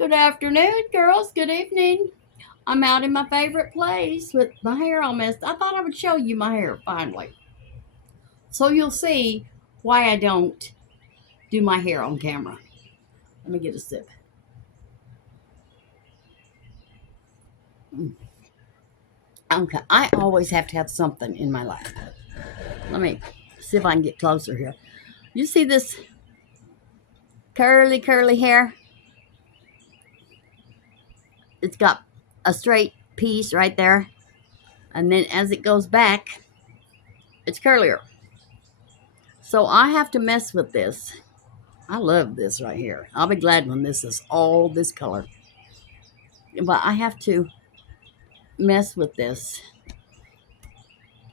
Good afternoon, girls. Good evening. I'm out in my favorite place with my hair all messed. I thought I would show you my hair finally. So you'll see why I don't do my hair on camera. Let me get a sip. Okay, I always have to have something in my life. Let me see if I can get closer here. You see this curly hair? It's got a straight piece right there. And then as it goes back, it's curlier. So I have to mess with this. I love this right here. I'll be glad when this is all this color. But I have to mess with this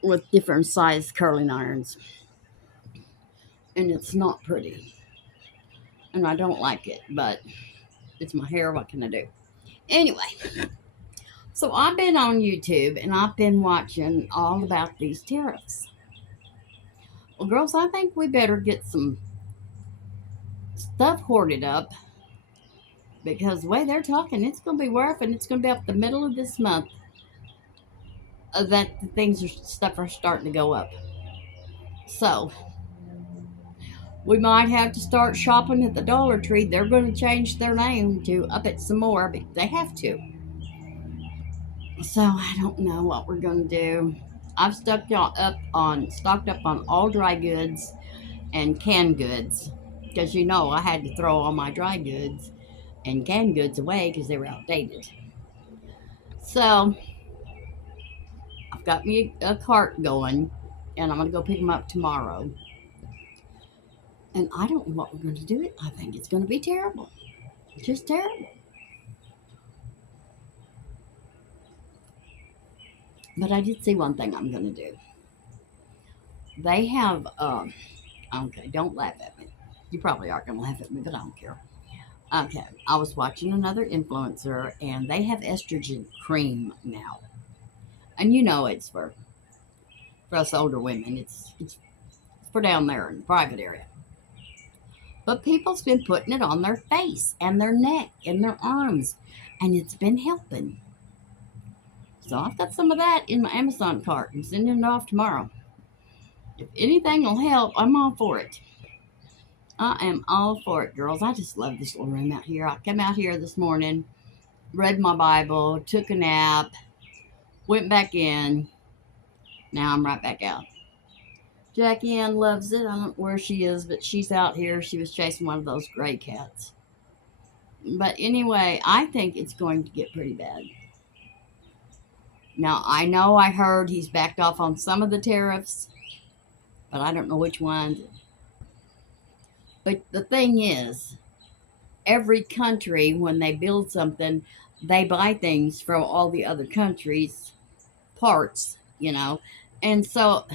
with different size curling irons. And it's not pretty. And I don't like it, but it's my hair. What can I do? Anyway, so I've been on YouTube and I've been watching all about these tariffs. Well, girls, I think we better get some stuff hoarded up because the way they're talking, it's going to be worth and it's going to be up the middle of this month that stuff are starting to go up. So we might have to start shopping at the Dollar Tree. They're going to change their name to up it some more, but they have to. So I don't know what we're going to do. I've stocked up on all dry goods and canned goods because I had to throw all my dry goods and canned goods away because they were outdated. So I've got me a cart going, and I'm going to go pick them up tomorrow. And I don't know what we're going to do. I think it's going to be terrible. Just terrible. But I did see one thing I'm going to do. They have, okay, don't laugh at me. You probably are going to laugh at me, but I don't care. Okay, I was watching another influencer, and they have estrogen cream now. And it's for us older women. It's for down there in the private area. But people's been putting it on their face and their neck and their arms, and it's been helping. So I've got some of that in my Amazon cart. I'm sending it off tomorrow. If anything will help, I'm all for it. I am all for it, girls. I just love this little room out here. I came out here this morning, read my Bible, took a nap, went back in. Now I'm right back out. Jackie Ann loves it. I don't know where she is, but she's out here. She was chasing one of those gray cats. But anyway, I think it's going to get pretty bad. Now, I know I heard he's backed off on some of the tariffs, but I don't know which ones. But the thing is, every country, when they build something, they buy things from all the other countries' parts, And so,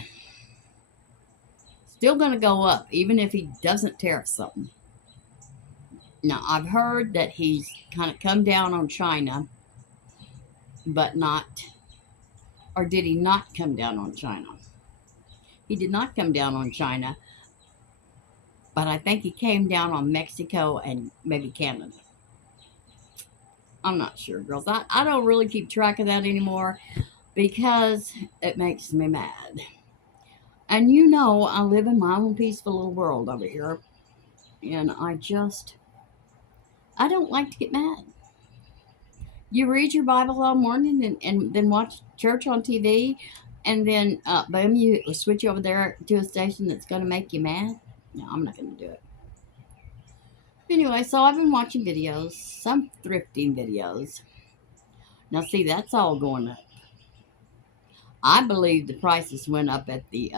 still going to go up, even if he doesn't tariff something. Now, I've heard that he's kind of come down on China, but not, or did he not come down on China? He did not come down on China, but I think he came down on Mexico and maybe Canada. I'm not sure, girls. I don't really keep track of that anymore because it makes me mad. And I live in my own peaceful little world over here. And I don't like to get mad. You read your Bible all morning and then watch church on TV, and then boom, you switch over there to a station that's going to make you mad. No, I'm not going to do it. Anyway, so I've been watching videos, some thrifting videos. Now, see, that's all going up. I believe the prices went up at the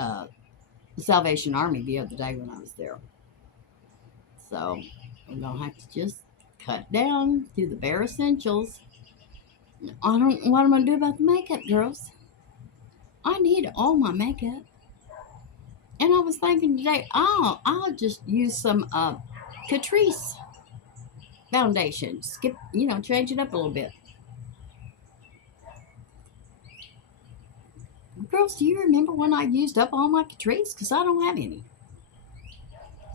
Salvation Army the other day when I was there. So I'm going to have to just cut down to the bare essentials. I don't know what I'm going to do about the makeup, girls. I need all my makeup. And I was thinking today, I'll just use some Catrice foundation. Change it up a little bit. Girls, do you remember when I used up all my Catrice? Because I don't have any.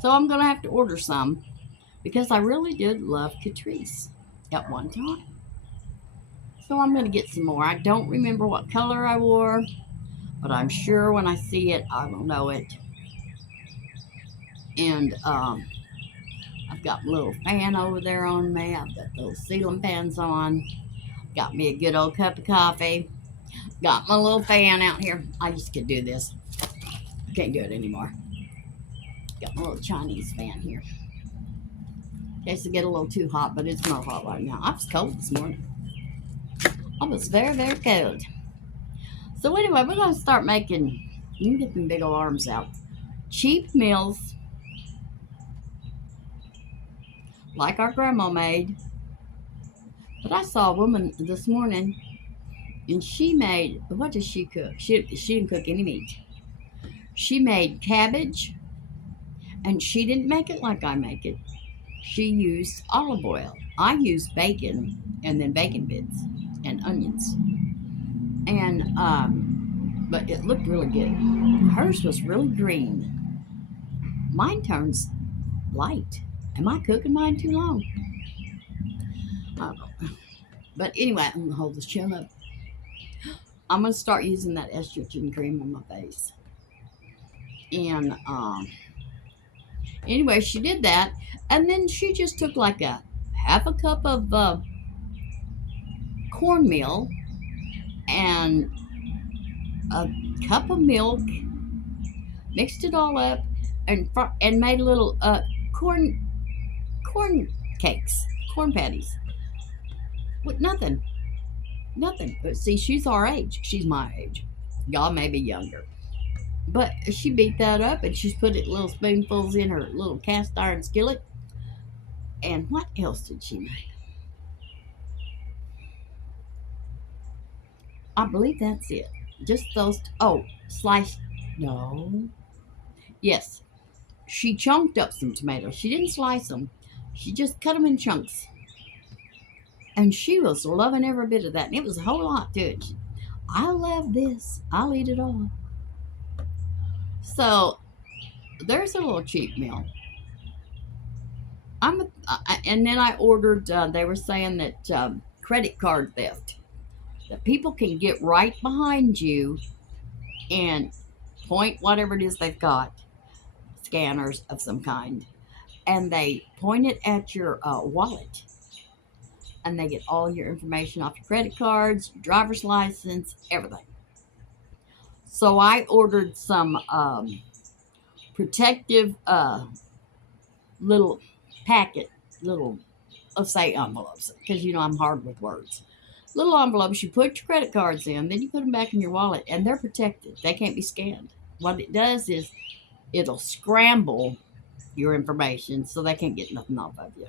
So I'm going to have to order some because I really did love Catrice. at one time. So I'm going to get some more. I don't remember what color I wore, but I'm sure when I see it, I will know it. And I've got a little fan over there on me. I've got those ceiling fans on. Got me a good old cup of coffee. Got my little fan out here. I used to do this. Can't do it anymore. Got my little Chinese fan here. In case it get a little too hot, but it's not hot right now. I was cold this morning. I was very, very cold. So anyway, we're going to start making, you can get them big old arms out, cheap meals like our grandma made. But I saw a woman this morning, and she made, what did she cook? She didn't cook any meat. She made cabbage, and she didn't make it like I make it. She used olive oil. I used bacon, and then bacon bits and onions. And but it looked really good. Hers was really green. Mine turns light. Am I cooking mine too long? I don't know. But anyway, I'm gonna hold this chin up. I'm gonna start using that estrogen cream on my face. And anyway, she did that, and then she just took like a half a cup of cornmeal and a cup of milk, mixed it all up, and made a little corn cakes, corn patties with nothing. But see, she's our age. She's my age. Y'all may be younger. But she beat that up and she's put it little spoonfuls in her little cast iron skillet. And what else did she make? I believe that's it. Just those. Oh, sliced. No. Yes. She chunked up some tomatoes. She didn't slice them. She just cut them in chunks. And she was loving every bit of that. And it was a whole lot to it. I love this. I'll eat it all. So there's a little cheap meal. And then I ordered. They were saying that credit card theft, that people can get right behind you and point whatever it is they've got, scanners of some kind, and they point it at your wallet, and they get all your information off your credit cards, your driver's license, everything. So I ordered some protective little packet, little, let's say envelopes, because I'm hard with words. Little envelopes, you put your credit cards in, then you put them back in your wallet, and they're protected. They can't be scanned. What it does is it'll scramble your information so they can't get nothing off of you.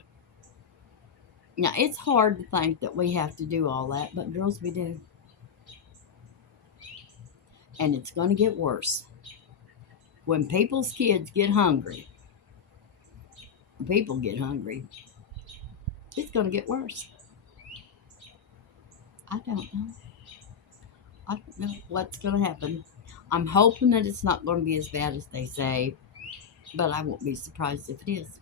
Now, it's hard to think that we have to do all that, but girls, we do. And it's going to get worse. When people's kids get hungry, people get hungry, it's going to get worse. I don't know. I don't know what's going to happen. I'm hoping that it's not going to be as bad as they say, but I won't be surprised if it is.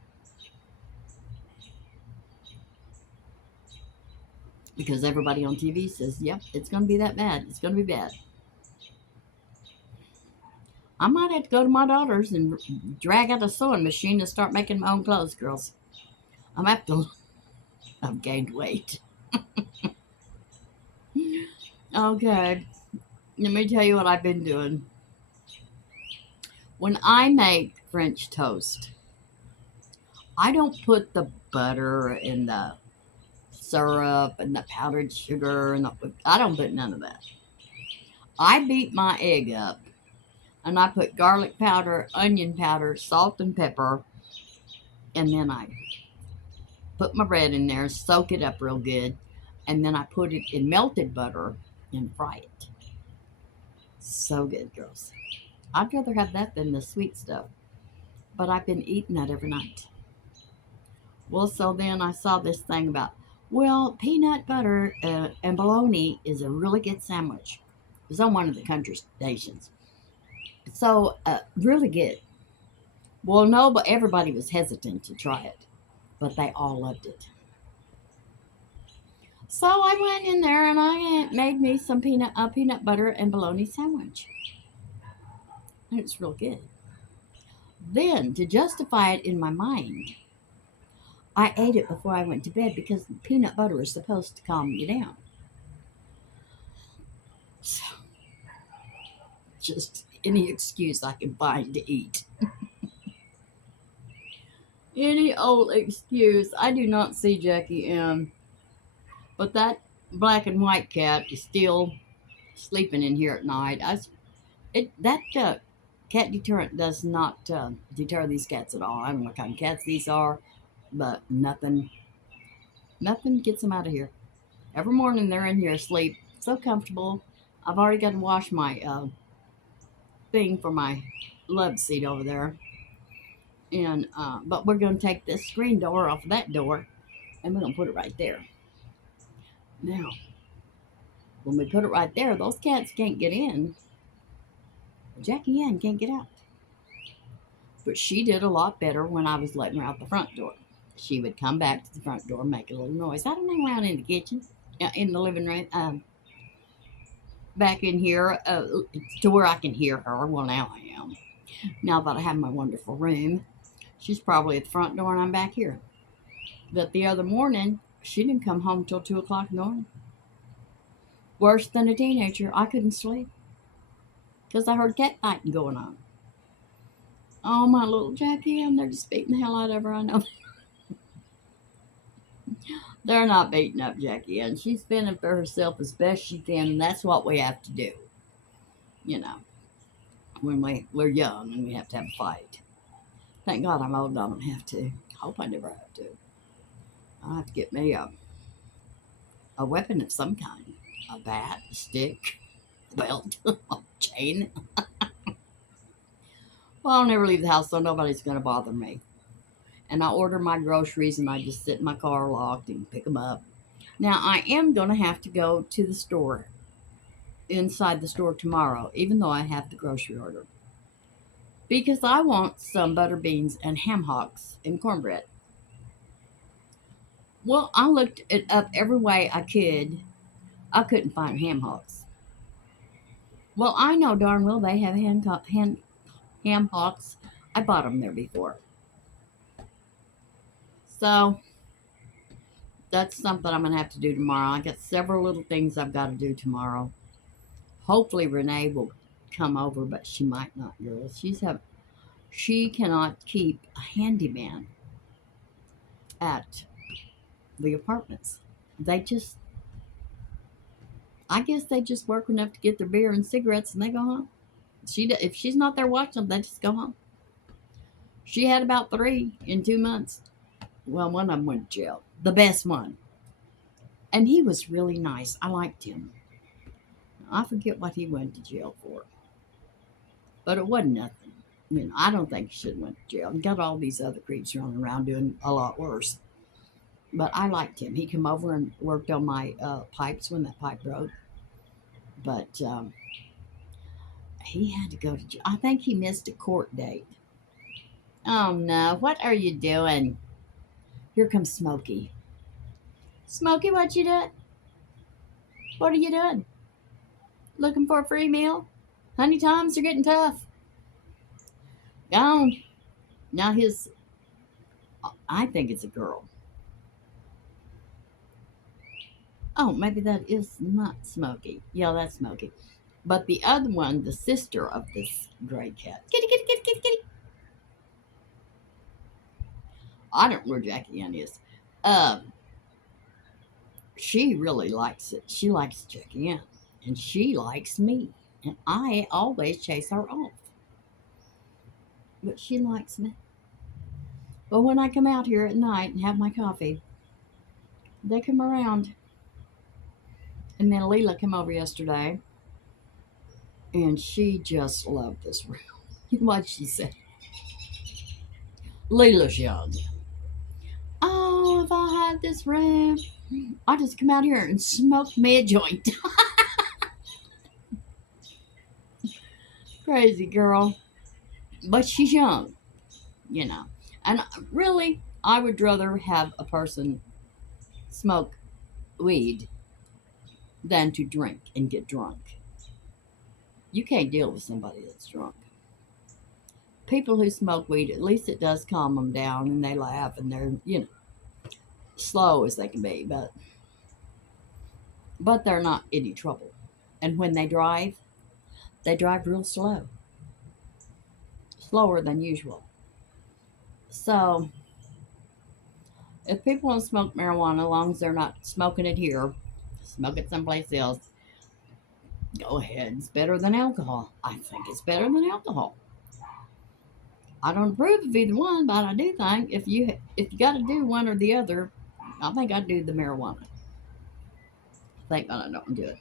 Because everybody on TV says, yep, it's going to be that bad. It's going to be bad. I might have to go to my daughter's and drag out a sewing machine and start making my own clothes, girls. I'm have to. I've gained weight. Okay, let me tell you what I've been doing. When I make French toast, I don't put the butter and the syrup and the powdered sugar I don't put none of that. I beat my egg up and I put garlic powder, onion powder, salt and pepper, and then I put my bread in there, soak it up real good, and then I put it in melted butter and fry it. So good, girls. I'd rather have that than the sweet stuff, but I've been eating that every night. Well, so then I saw this thing about, well, peanut butter and bologna is a really good sandwich. It was on one of the country stations. So, really good. Well, no, but everybody was hesitant to try it, but they all loved it. So I went in there and I made me some peanut butter and bologna sandwich. And it's real good. Then, to justify it in my mind, I ate it before I went to bed because peanut butter is supposed to calm you down. So, just any excuse I can find to eat. Any old excuse. I do not see Jackie in, but that black and white cat is still sleeping in here at night. That cat deterrent does not deter these cats at all. I don't know what kind of cats these are, but nothing gets them out of here. Every morning they're in here asleep, so comfortable. I've already got to wash my thing for my love seat over there, and but we're going to take this screen door off of that door, and we're going to put it right there. Now, when we put it right there, those cats can't get in. Jackie Ann can't get out. But she did a lot better when I was letting her out the front door. She would come back to the front door and make a little noise. I don't hang around in the kitchen, in the living room, back in here to where I can hear her. Well, now I am. Now that I have my wonderful room, she's probably at the front door and I'm back here. But the other morning, she didn't come home till 2 o'clock in the morning. Worse than a teenager. I couldn't sleep because I heard cat fighting going on. Oh, my little Jackie Ann, they're just beating the hell out of her. I know. They're not beating up Jackie Ann. She's fending for herself as best she can, and that's what we have to do. You know, when we're young and we have to have a fight. Thank God I'm old and I don't have to. I hope I never have to. I'll have to get me a weapon of some kind. A bat, a stick, a belt, a chain. Well, I'll never leave the house, so nobody's going to bother me. And I order my groceries and I just sit in my car locked and pick them up. Now, I am going to have to go to the store, inside the store tomorrow, even though I have the grocery order. Because I want some butter beans and ham hocks and cornbread. Well, I looked it up every way I could. I couldn't find ham hocks. Well, I know darn well they have ham hocks. I bought them there before. So, that's something I'm going to have to do tomorrow. I got several little things I've got to do tomorrow. Hopefully Renee will come over, but she might not, girls. She cannot keep a handyman at the apartments. I guess they just work enough to get their beer and cigarettes and they go home. If she's not there watching them, they just go home. She had about 3 in 2 months. Well, one of them went to jail. The best one. And he was really nice. I liked him. I forget what he went to jail for. But it wasn't nothing. I don't think he should have went to jail. He got all these other creeps running around doing a lot worse. But I liked him. He came over and worked on my pipes when that pipe broke. But he had to go to jail. I think he missed a court date. Oh, no. What are you doing? Here comes Smokey. Smokey, what you doing? What are you doing? Looking for a free meal? Honey, times are getting tough. Gone. Now I think it's a girl. Oh, maybe that is not Smokey. Yeah, that's Smokey. But the other one, the sister of this gray cat. Kitty, kitty, kitty, kitty, kitty. I don't know where Jackie Ann is. She really likes it. She likes Jackie Ann. And she likes me. And I always chase her off. But she likes me. But when I come out here at night and have my coffee, they come around. And then Leela came over yesterday. And she just loved this room. What she said. Leela's young. Oh, if I had this room, I'd just come out here and smoke me a joint. Crazy girl. But she's young, And really, I would rather have a person smoke weed than to drink and get drunk. You can't deal with somebody that's drunk. People who smoke weed, at least it does calm them down and they laugh and they're, slow as they can be, but they're not any trouble. And when they drive real slow, slower than usual. So if people want to smoke marijuana, as long as they're not smoking it here, smoke it someplace else, go ahead. It's better than alcohol. I think it's better than alcohol. I don't approve of either one, but I do think if you got to do one or the other, I think I'd do the marijuana. Thank God I don't do it.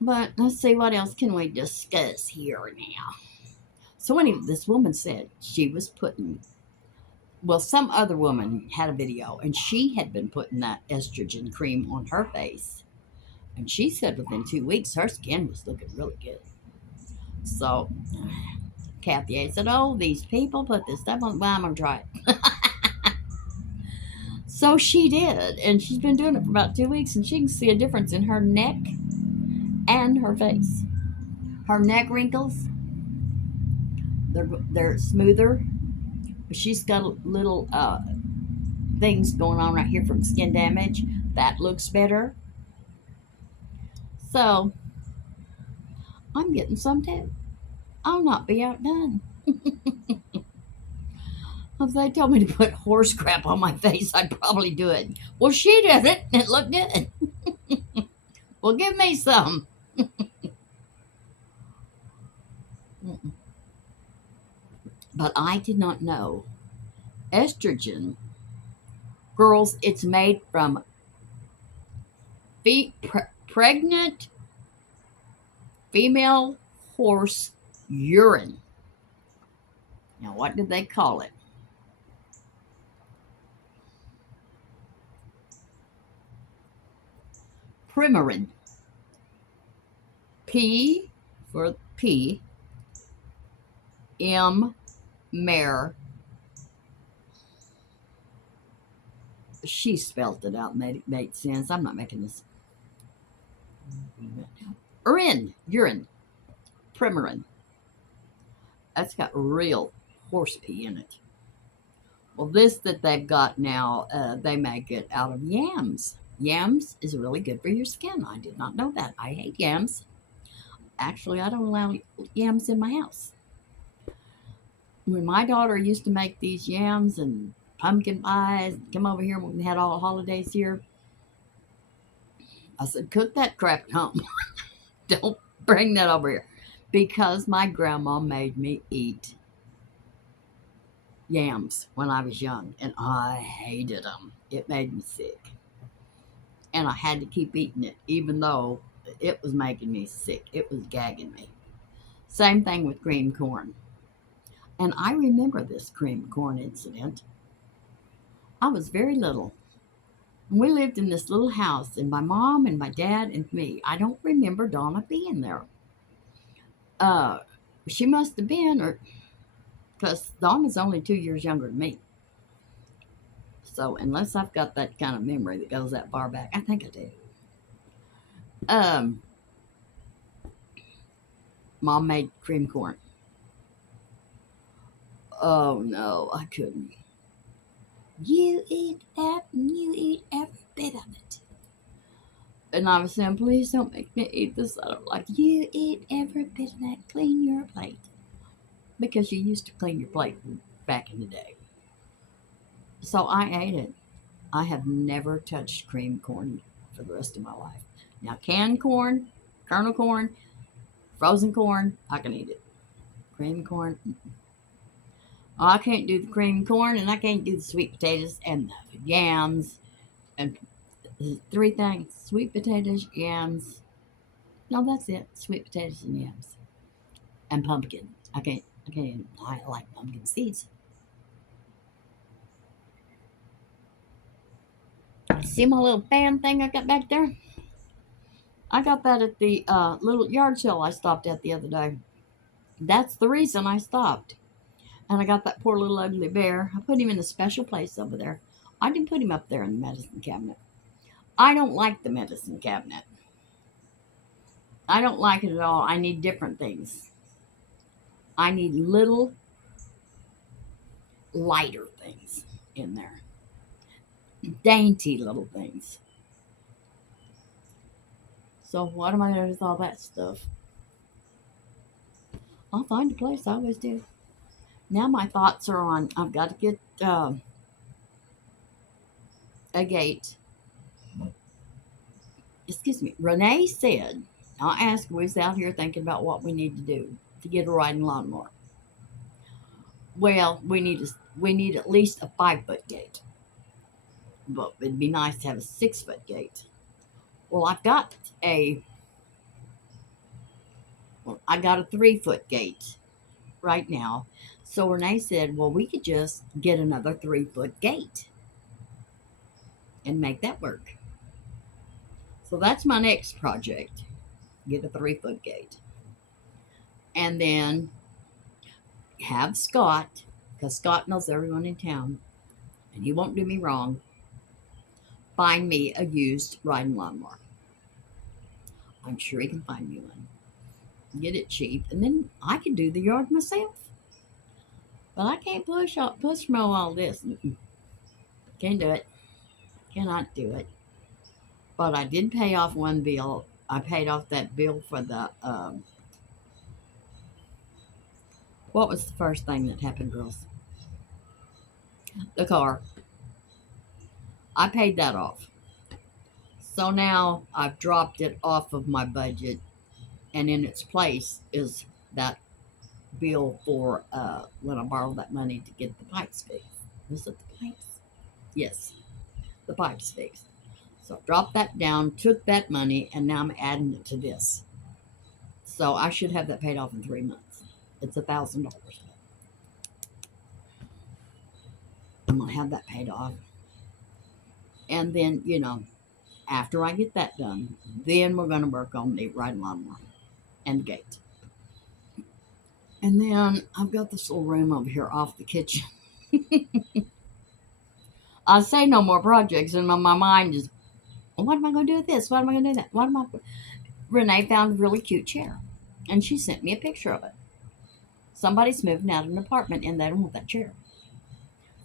But let's see, what else can we discuss here now? So anyway, this woman said she was putting, well, some other woman had a video and she had been putting that estrogen cream on her face. And she said within 2 weeks, her skin was looking really good. So Kathy A said, oh, these people put this stuff on. Well, I'm going to try it. So she did. And she's been doing it for about 2 weeks. And she can see a difference in her neck and her face. Her neck wrinkles, they're smoother. She's got little things going on right here from skin damage. That looks better. So I'm getting some too. I'll not be outdone. If they told me to put horse crap on my face, I'd probably do it. Well, she did it. It looked good. Well, give me some. But I did not know estrogen, girls, it's made from pregnant female horse urine. Now, what did they call it? Primarin. P for P. M. Mare. She spelled it out and it made sense. I'm not making this. Urine. Primarin. That's got real horse pee in it. Well, this that they've got now, they make it out of yams. Yams is really good for your skin. I did not know that. I hate yams. Actually, I don't allow yams in my house. When my daughter used to make these yams and pumpkin pies, come over here when we had all the holidays here, I said, cook that crap at home. Don't bring that over here. Because my grandma made me eat yams when I was young, and I hated them. It made me sick. And I had to keep eating it, even though it was making me sick. It was gagging me. Same thing with cream corn. And I remember this cream corn incident. I was very little. We lived in this little house, and my mom and my dad and me. I don't remember Donna being there. She must have been, or because Donna's only 2 years younger than me. So unless I've got that kind of memory that goes that far back, I think I do. Mom made cream corn. Oh no, I couldn't. You eat that and you eat every bit of it. And I was saying, please don't make me eat this. I don't like you eat every bit of that. Clean your plate. Because you used to clean your plate back in the day. So I ate it. I have never touched cream corn for the rest of my life. Now, canned corn, kernel corn, frozen corn, I can eat it. Cream corn, I can't do the cream corn, and I can't do the sweet potatoes and the yams. And 3 things: sweet potatoes, yams. No, that's it. Sweet potatoes and yams. And pumpkin. I can't. I like pumpkin seeds. See my little fan thing I got back there? I got that at the little yard sale I stopped at the other day. That's the reason I stopped. And I got that poor little ugly bear. I put him in a special place over there. I didn't put him up there in the medicine cabinet. I don't like the medicine cabinet. I don't like it at all. I need different things. I need little lighter things in there, dainty little things. So what am I going to do with all that stuff? I'll find a place. I always do. Now my thoughts are on. I've got to get a gate. Excuse me. Renee said. I asked her. We was out here thinking about what we need to do to get a riding lawnmower. Well, we need at least a 5 foot gate, but it'd be nice to have a 6 foot gate. Well, a I got a 3 foot gate right now. So Renee said, well, we could just get another 3 foot gate and make that work. So that's my next project. Get a 3 foot gate. And then have Scott, because Scott knows everyone in town, and he won't do me wrong, find me a used riding lawnmower. I'm sure he can find me one. Get it cheap, and then I can do the yard myself. But I can't push mow all this. Can't do it. Cannot do it. But I did pay off one bill. I paid off that bill for the what was the first thing that happened, girls? The car. I paid that off. So now I've dropped it off of my budget, and in its place is that bill for when I borrowed that money to get the pipes fixed. Was it the pipes? Yes, the pipes fixed. So I dropped that down, took that money, and now I'm adding it to this. So I should have that paid off in 3 months. It's $1,000. I'm gonna have that paid off, and then after I get that done, then we're gonna work on the riding lawnmower and the gate. And then I've got this little room over here off the kitchen. I say no more projects, and my mind is, what am I going to do with this? What am I going to do with that? What am I? Renee found a really cute chair, and she sent me a picture of it. Somebody's moving out of an apartment, and they don't want that chair.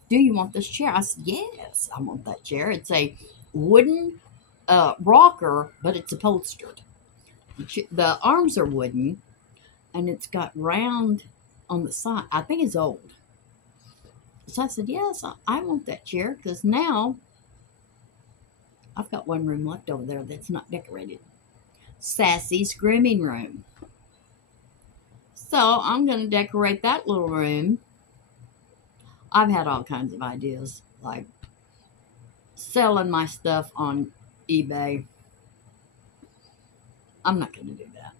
Do you want this chair? I said, yes, I want that chair. It's a wooden rocker, but it's upholstered. The arms are wooden, and it's got round on the side. I think it's old. So I said, yes, I want that chair, because now I've got one room left over there that's not decorated. Sassy's grooming room. So I'm going to decorate that little room. I've had all kinds of ideas, like selling my stuff on eBay. I'm not going to do that.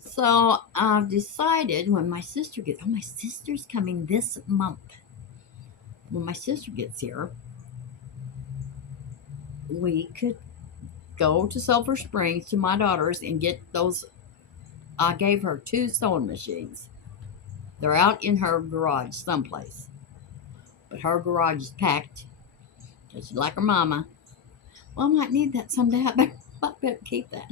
So I've decided when my sister's coming this month. When my sister gets here, we could go to Sulphur Springs to my daughter's and get those. I gave her 2 sewing machines. They're out in her garage someplace. But her garage is packed. Just like her mama. Well, I might need that someday. I better keep that.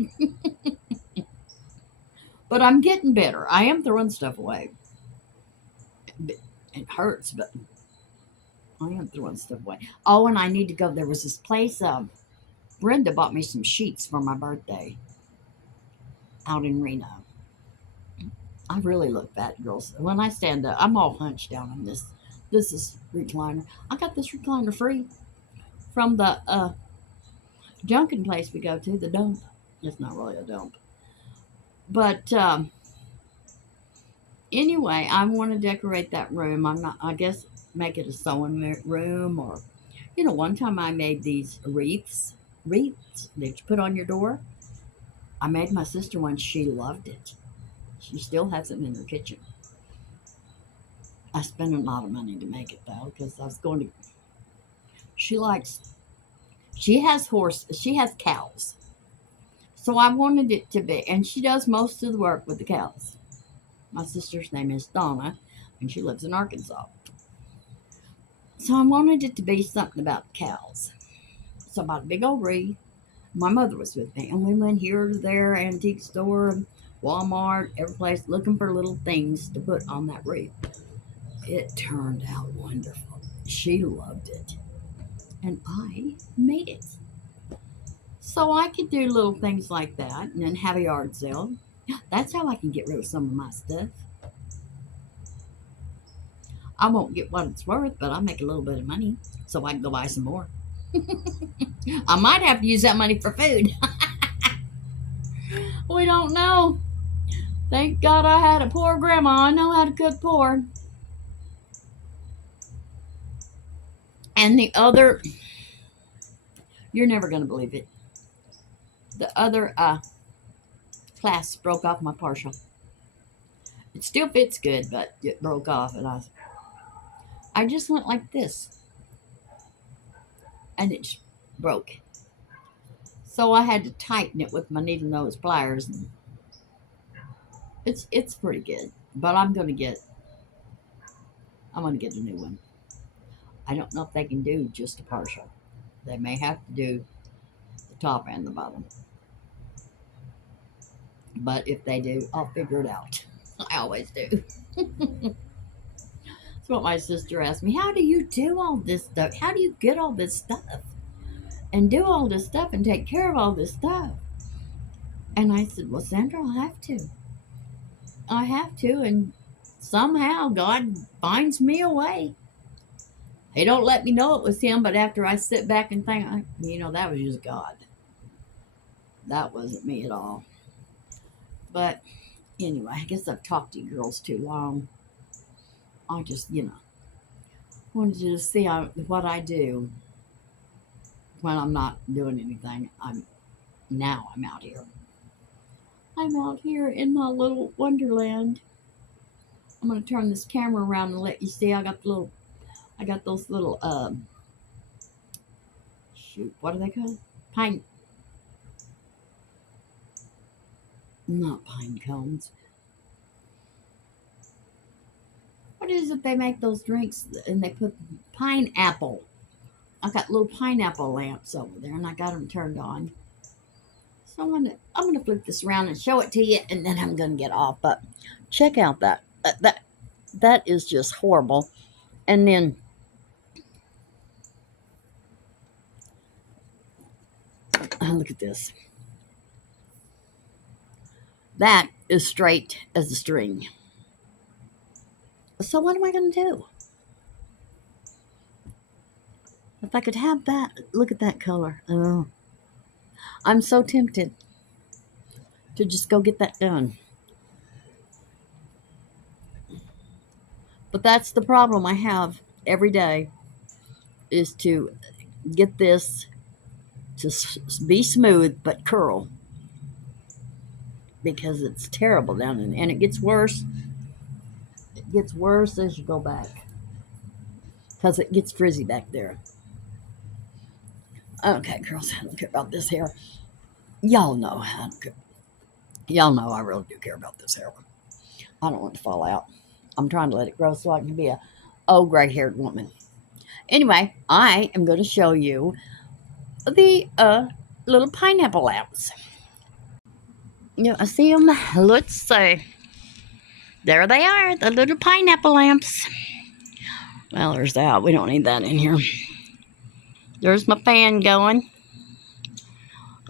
But I'm getting better. I am throwing stuff away. It hurts, but I am throwing stuff away. Oh, and I need to go. There was this place. Brenda bought me some sheets for my birthday out in Reno. I really look fat, girls. When I stand up, I'm all hunched down on this. This is recliner. I got this recliner free from the junking place we go to, the dump. It's not really a dump. But anyway, I want to decorate that room. I guess make it a sewing room, or one time I made these wreaths that you put on your door. I made my sister one. She loved it. She still has it in her kitchen. I spent a lot of money to make it though, because I was going to. She has cows. So I wanted it to be, and she does most of the work with the cows. My sister's name is Donna, and she lives in Arkansas. So I wanted it to be something about cows. So I bought a big old wreath. My mother was with me, and we went here to there, antique store, Walmart, every place, looking for little things to put on that wreath. It turned out wonderful. She loved it, and I made it. So I could do little things like that, and then have a yard sale. That's how I can get rid of some of my stuff. I won't get what it's worth, but I'll make a little bit of money so I can go buy some more. I might have to use that money for food. We don't know. Thank God I had a poor grandma. I know how to cook pork. And the other, you're never going to believe it. The other clasp broke off my partial. It still fits good, but it broke off, and I just went like this, and it broke. So I had to tighten it with my needle nose pliers. And it's pretty good, but I'm gonna get a new one. I don't know if they can do just a partial. They may have to do the top and the bottom. But if they do, I'll figure it out. I always do. That's what my sister asked me. How do you do all this stuff? How do you get all this stuff? And do all this stuff and take care of all this stuff? And I said, well, Sandra, I'll have to. I have to. And somehow God finds me a way. He don't let me know it was him, but after I sit back and think, that was just God. That wasn't me at all. But anyway, I guess I've talked to you girls too long. I just, wanted you to see what I do when I'm not doing anything. I'm out here. I'm out here in my little wonderland. I'm going to turn this camera around and let you see. I got those little, what are they called? Not pine cones. What is it? They make those drinks and they put pineapple. I got little pineapple lamps over there, and I got them turned on. So I'm gonna flip this around and show it to you, and then I'm gonna get off. But check out that is just horrible. And then look at this. That is straight as a string. So what am I going to do? If I could have that, look at that color. Oh, I'm so tempted to just go get that done. But that's the problem I have every day, is to get this to be smooth but curl. Because it's terrible down in, and it gets worse. It gets worse as you go back, because it gets frizzy back there. Okay, girls, I don't care about this hair. Y'all know I don't care. Y'all know I really do care about this hair. I don't want it to fall out. I'm trying to let it grow so I can be a old gray-haired woman. Anyway, I am going to show you the little pineapple lamps. I see them. Let's see. There they are, the little pineapple lamps. Well, there's that. We don't need that in here. There's my fan going.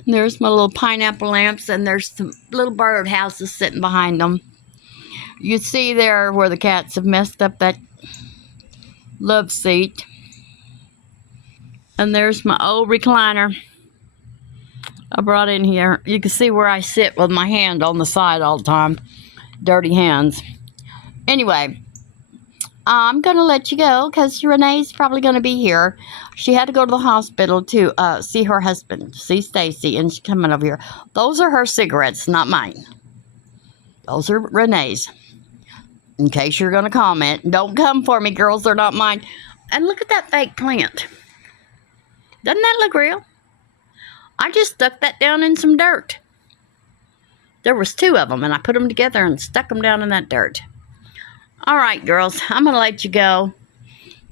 There's my little pineapple lamps, and there's some little bird houses sitting behind them. You see there where the cats have messed up that love seat. And there's my old recliner I brought in here. You can see where I sit with my hand on the side all the time. Dirty hands. Anyway, I'm going to let you go because Renee's probably going to be here. She had to go to the hospital to see her husband, see Stacy, and she's coming over here. Those are her cigarettes, not mine. Those are Renee's. In case you're going to comment, don't come for me, girls. They're not mine. And look at that fake plant. Doesn't that look real? I just stuck that down in some dirt. There was 2 of them, and I put them together and stuck them down in that dirt. All right, girls, I'm going to let you go.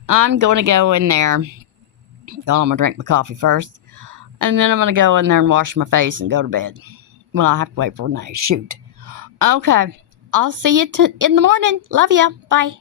I'm going to go in there Well, I'm going to drink my coffee first. And then I'm going to go in there and wash my face and go to bed. Well, I have to wait for night. Shoot. Okay. I'll see you in the morning. Love ya. Bye.